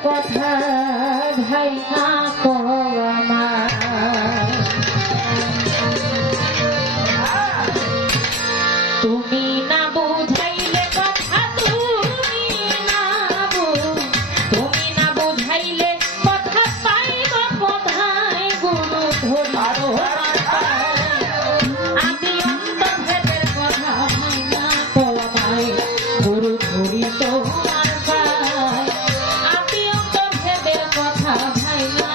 কথা ভাই না আমার তুমি না বুঝাইলে কথা তুমি না বুঝাইলে কথা পাইব কোথায় গুরু ধরি আমি অন্তর্ভেদের কথা ভাই না আমায় গুরু ধরি তোমার পায় আমি অন্তর্ভেদের কথা ভাই না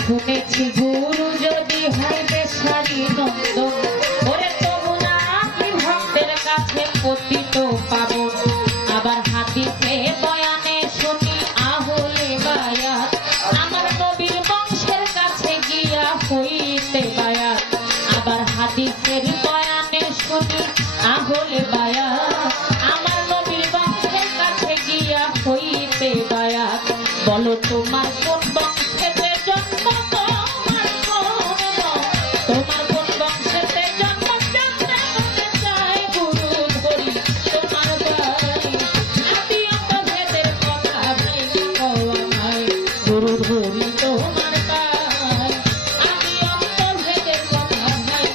শুনেছি গুরু যদি হয় বেশারি নন্দন ওরে তবু নাকি ভক্তের কাছে পতিত পাবো আবার হাদিসে বয়ানে শুনি আহলে বায়াত আমার নবীর বংশের কাছে গিয়া হইতে বায়াত আবার হাদিসের বয়ানে শুনি আহলে বায়াত আমার নবীর বংশের কাছে গিয়া হইতে বায়াত বলো তোমার কোন বংশেতে জন্ম তোমার কোন বংশেতে জন্ম জানতে চাই গুরু ধরি তোমার ভাই আমি অন্তর্ভেদের কথা ভাই আমায় গুরু ধরি তোমার ভাই আমি অন্তর্ভেদের কথা ভাই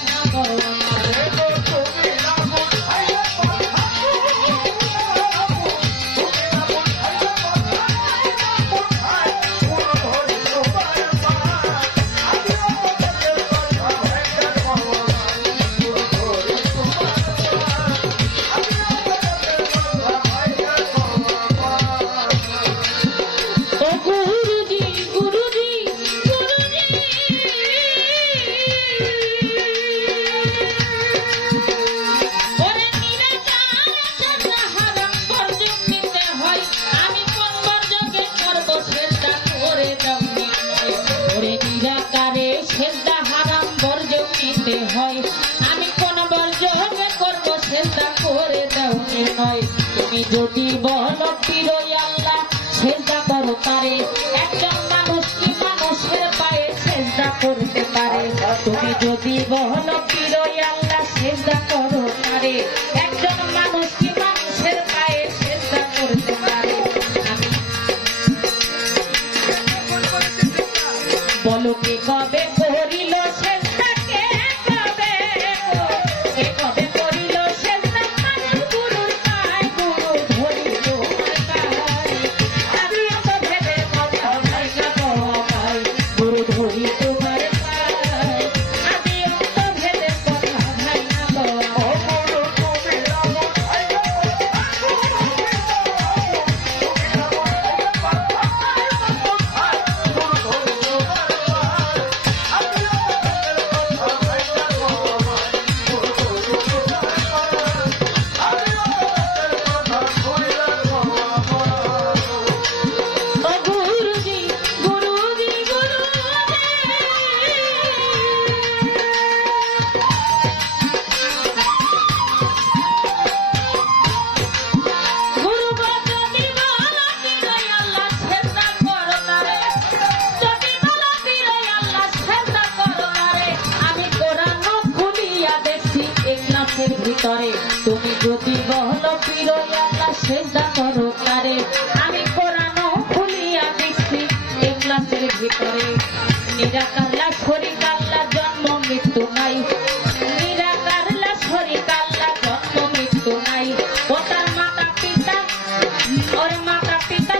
তুমি যদি বলো পিরোই আল্লাহ সেজদা করো তারে একজন মানুষ কি মানুষের পায়ে সেজদা করতে পারে তুমি যদি বলো পিরোই আল্লাহ সেজদা করো তারে একজন মানুষ কি মানুষের পায়ে সেজদা করতে পারে বলো কে কবে করিল সেজদা কে কবে করিল সেজদা গুরু পায় গুরু ধরি তোমার পায় আমি অন্তর্ভেদের কথা ভাই না পাই গুরু ধরি তোমার পায় আমি অন্তর্ভেদের কথা ভাই না ভিতরে তুমি যদি বলো পিরোই আল্লাহ সেজদা করো তারে আমি কোরআন খুলিয়া দেখছি ইখলাসের ভিতরে নিরাকার লা শরীক আল্লাহ জন্ম মৃত্যু নাই নিরাকার লা শরীক আল্লাহ জন্ম মৃত্যু নাই ও তার মাতা পিতা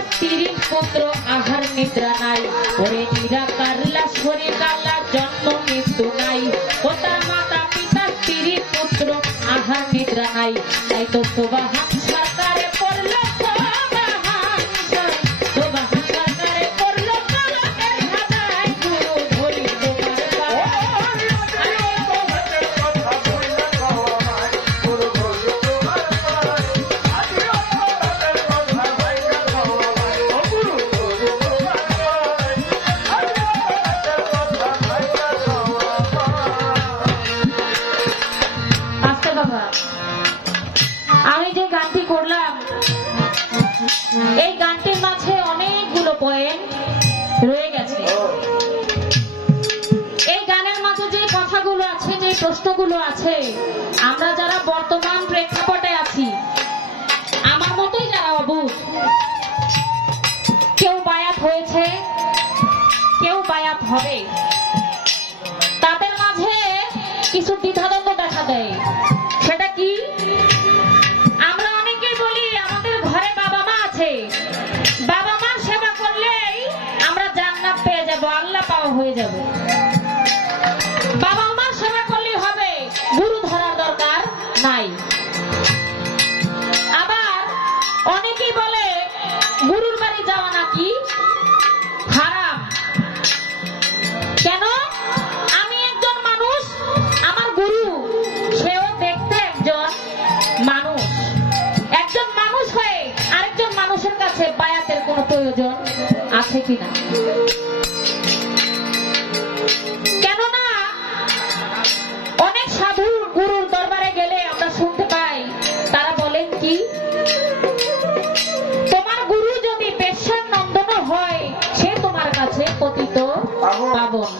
স্ত্রী পুত্র আহার নিদ্রা নাই ওরে নিরাকার লা শরীক আল্লাহ জন্ম মৃত্যু নাই ও তার মাতা পিতা স্ত্রী পুত্র আহার নিদ্রা নাই তাই তো সুবহান সরকারে পড়লো আবৃত্তি করলাম, এই গানটির মাঝে অনেকগুলো পয়েন্ট রয়ে গেছে। এই গানের মাঝে যে কথাগুলো আছে, যে প্রশ্নগুলো আছে, আমরা যারা বর্তমান প্রেক্ষাপটে আছি, আমার মতোই যারা অবুঝ, কেউ বায়াত হয়েছে, কেউ বায়াত হবে, তাদের মাঝে কিছু দ্বিধাদ্বন্দ্ব দেখা দেয়। সেটা কি? আমরা অনেকেই বলি আমাদের ঘরে বাবা মা আছে, বাবা মার সেবা করলেই আমরা জান্নাত পেয়ে যাব, আল্লাহ পাওয়া হয়ে যাবে, বাবা মার সেবা করলেই হবে, গুরু ধরার দরকার নাই। আবার অনেকেই বলে গুরুর বাড়ি যাওয়া নাকি হারাম। কেন? আমি একজন মানুষ, আমার গুরু সেও দেখতে একজন মানুষ, একজন মানুষ হয়ে আরেকজন মানুষের কাছে বায়াতের কোনো প্রয়োজন আছে কিনা? কেননা অনেক সাধু গুরুর দরবারে গেলে আমরা শুনতে পাই, তারা বলেন কি, তোমার গুরু যদি বেশ্যার নন্দন হয়, সে তোমার কাছে পতিত পাবন।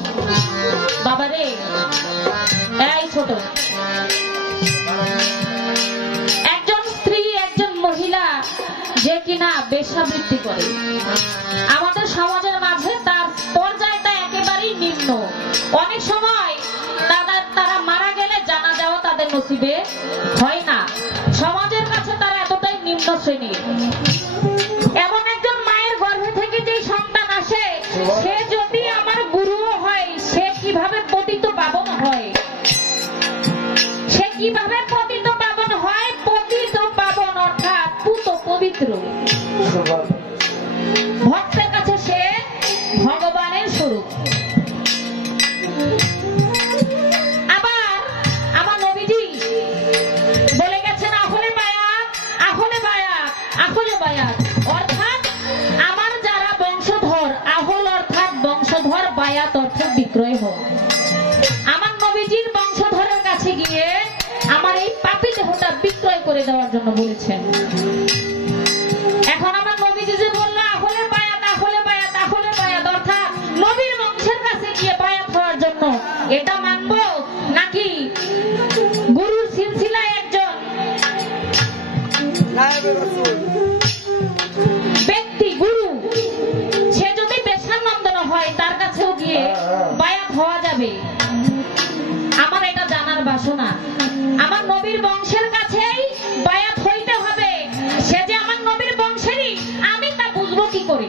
বাবারে, এই ছোট একজন স্ত্রী, একজন মহিলা যে কিনা বেশ্যাবৃত্তি করে, আমাদের সমাজের মাঝে তার পর্যায়টা একেবারেই নিম্ন। অনেক সময় তারা মারা গেলে জানা যাওয়া তাদের নসিবে হয় না, সমাজের কাছে তারা এতটাই নিম্ন শ্রেণীর। এমন একজন মায়ের গর্ভে থেকে যে সন্তান আসে, সে যদি আমার গুরুও হয়, সে কিভাবে পতিত পাবন হয়? সে কিভাবে পতিত পাবন হয়? পতিত পাবন অর্থাৎ পুত পবিত্র ভক্তের কাছে সে ভগবানের স্বরূপ। আবার আমার নবীজি বলে গেছেন, আহলে বায়াত, আহলে বায়াত, আহলে বায়াত, অর্থাৎ আমার যারা বংশধর, আহল অর্থাৎ বংশধর, বায়াত অর্থাৎ বিক্রয় হোক। আমার নবীজির বংশধরের কাছে গিয়ে আমার এই পাপী দেহটা বিক্রয় করে দেওয়ার জন্য বলেছেন। এখন আমার নবীজি যে বলল আহলে বায়াত, আহলে বায়াত, আহলে বায়াত, অর্থাৎ নবীর বংশের কাছে গিয়ে বায়াত হওয়ার জন্য, এটা মানবো নাকি গুরুর সিলসিলায় একজন ব্যক্তি গুরু, সে যদি বেশ্যার নন্দন হয়, তার কাছেও গিয়ে বায়াত হওয়া যাবে? আমার এটা জানার বাসনা। আমার নবীর বংশের কাছেই বায়াত হইতে হবে, সে যে আমার নবীর বংশেরই, আমি তা বুঝবো কি করে?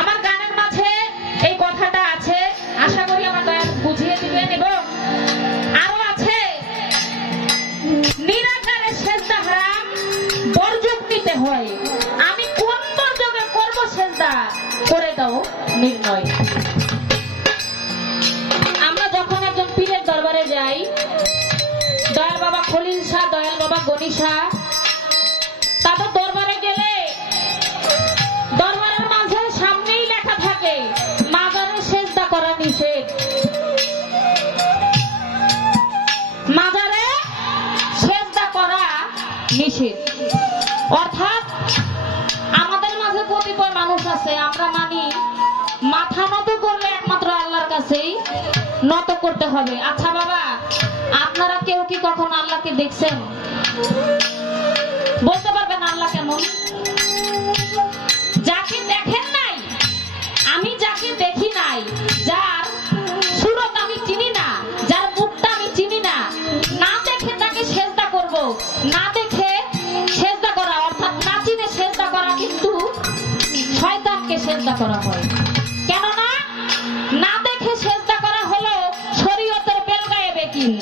আমার গানের মাঝে এই কথাটা আছে, আশা করি আমার দয়াল বুঝিয়ে দিবেন। এবং আরো আছে, নিরাকারে সেজদা হারাম, বর্জক নিতে হয়, আমি কোন বর্জকে করবো সেজদা, করে দাও নির্ণয়। আমরা যখন একজন পীরের দরবারে যাই, দয়াল বাবা খলিল শাহ, দয়াল বাবা গনি শাহ, তাদের দরবারে গেলে দরবারের মাঝে সামনেই লেখা থাকে মাজারে সেজদা করা নিষেধ, মাজারে সেজদা করা নিষেধ। অর্থাৎ আমাদের মাঝে কতিপয় মানুষ আছে, আমরা মানি মাথা নত করলে একমাত্র আল্লাহর কাছেই নত করতে হবে। আচ্ছা বাবা, আপনারা কেউ কি কখন আল্লাহকে দেখছেন? বলতে পারবেন আল্লাহ কেমন? যাকে দেখেন নাই, আমি যাকে দেখি নাই, যার সুরত আমি চিনি না, যার মুখটা আমি চিনি না, না দেখে তাকে সেজদা করব, না দেখে সেজদা করা অর্থাৎ না চিনে সেজদা করা কিন্তু শয়তানকে সেজদা করা হয়। কেননা না দেখে সেজদা করা হলো শরীয়তের বেলগায়ে বেকিন।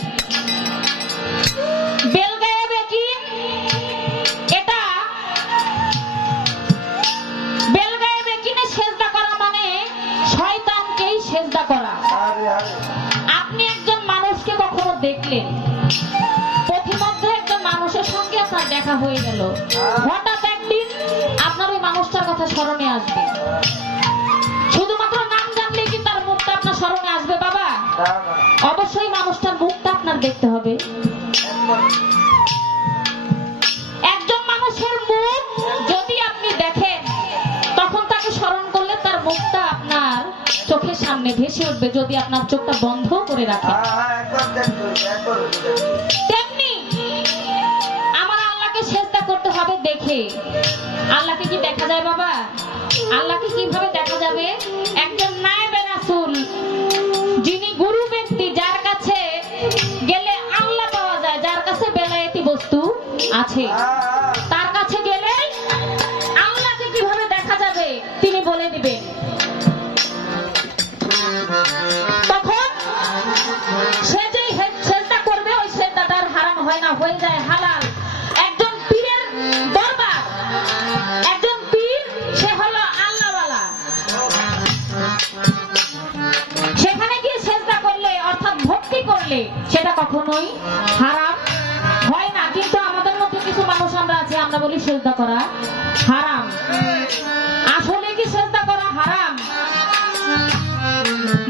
বেলগায়ে বেকিন, এটা বেলগায়ে বেকিনে সেজদা করা মানে শয়তানকেই সেজদা করা। আপনি একজন মানুষকে কখনো দেখলেন, পথিমধ্যে একজন মানুষের সঙ্গে আপনার দেখা হয়ে গেল, হঠাৎ একদিন আপনার ওই মানুষটার কথা স্মরণে আসবে, শুধুমাত্র নাম জানলে কি তার মুখটা আপনার স্মরণে আসবে বাবা? অবশ্যই মানুষটার মুখটা আপনার দেখতে হবে। একজন মানুষের মুখ যদি আপনি দেখেন তখন তাকে স্মরণ করলে তার মুখটা আপনার চোখের সামনে ভেসে উঠবে, যদি আপনার চোখটা বন্ধ করে রাখেন। তেমনি আমার আল্লাহকে সেজদা করতে হবে দেখে। আল্লাহকে কি দেখা যায় বাবা? আল্লাহকে কিভাবে দেখা যাবে? একজন নায়েবে রাসূল, যিনি গুরু ব্যক্তি, যার কাছে গেলে আল্লাহ পাওয়া যায়, যার কাছে বেলায়েতি বস্তু আছে, তার কাছে গেলে আল্লাহকে কিভাবে দেখা যাবে তিনি বলে দিবেন। তখন সে যেই সেজদা করবে ওই সেজদাটার হারাম হয় না, হয়ে যায় হালাল। একজন পীরের দরবার, একজন পীর, সে হলো আল্লাহওয়ালা, সেখানে গিয়ে সেজদা করলে অর্থাৎ ভক্তি করলে সেটা কখনোই হারাম হয় না। কিন্তু আমাদের মধ্যে কিছু মানুষ আমরা আছি, আমরা বলি সেজদা করা হারাম। আসলে কি সেজদা করা হারাম?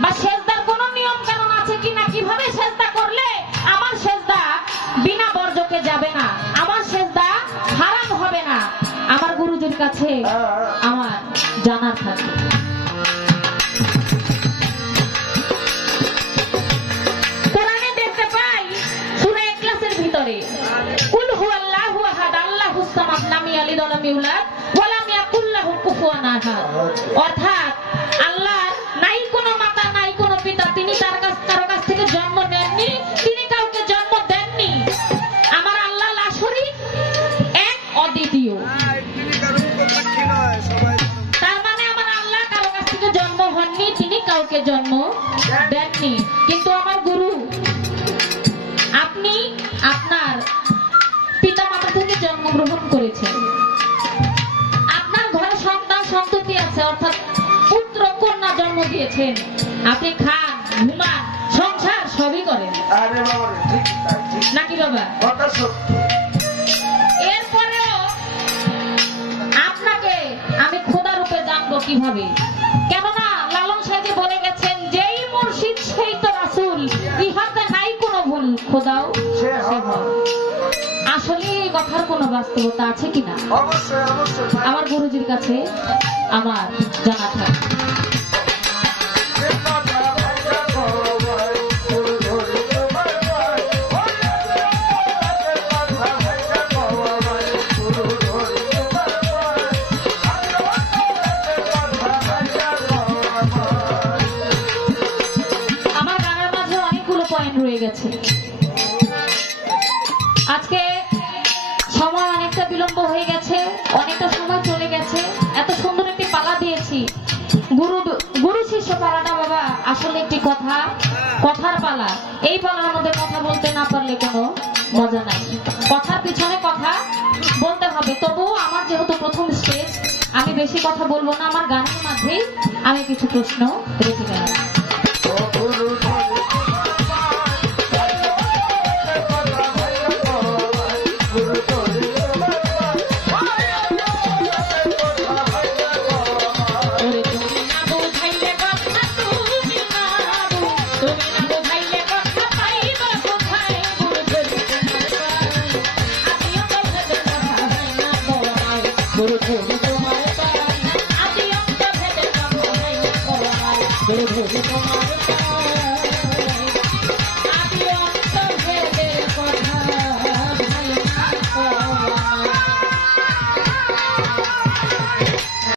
বা সেজদার কোন নিয়ম কানুন আছে কিনা? কিভাবে সেজদা করলে আমার সেজদা বিনা বর্জকে যাবে না, আমার সেজদা হারাম হবে না, আমার গুরুজির কাছে আমার জানার থাকে। কোরআনে দেখতে পাই সূরা ইখলাসের ভিতরে কুল হুয়াল্লাহু আহাদ আল্লাহুস সামাদ লাম ইয়ালিদ ওয়া লাম ইউলাদ ওয়া লাম ইয়াকুল লাহু কুফুয়ান আহাদ। অর্থাৎ আল্লাহর নাই কোনো মাতা, নাই কোনো পিতা, তিনি তার কারো কাছ থেকে জন্ম নেননি, তিনি কাউকে জন্ম দেননি। আমার আল্লাহ লা শরীক, এক, অদ্বিতীয়। তার মানে আমার আল্লাহ কারো কাছ থেকে জন্ম হননি, তিনি কাউকে জন্ম দেননি। কিন্তু আমার গুরু, আপনি আপনার পিতা মাতা থেকে জন্মগ্রহণ করেছেন, আপনার ঘরে সন্তান সন্ততি আছে, অর্থাৎ পুত্র কন্যা জন্ম দিয়েছেন, আপনি খান, ঘুমান, সংসার সবই করেন নাকি বাবা? এরপরেও আপনাকে আমি খোদা রূপে জানবো কিভাবে? কেননা লালন সাহেব বলে গেছেন, যেই মুর্শিদ সেই তো রাসূল, ইহাতে নাই কোনো ভুল, খোদাও সে হয়। আসলে এই কথার কোনো বাস্তবতা আছে কিনা? আমার গুরুজির কাছে আমার জানা থাকে। আমার গানের মাঝে অনেকগুলো পয়েন্ট রয়ে গেছে। আজকে সময় অনেকটা বিলম্ব হয়ে গেছে, অনেকটা সময় চলে গেছে। এত সুন্দর একটি পালা দিয়েছি, গুরু শিষ্য পালাটা বাবা আসলে একটি কথার পালা। এই পালার মধ্যে কথা বলতে না পারলে কোনো মজা নাই, কথার পিছনে কথা বলতে হবে। তবুও আমার যেহেতু প্রথম স্টেজ, আমি বেশি কথা বলবো না, আমার গানের মাঝেই আমি কিছু প্রশ্ন রেখে গেলাম। Guru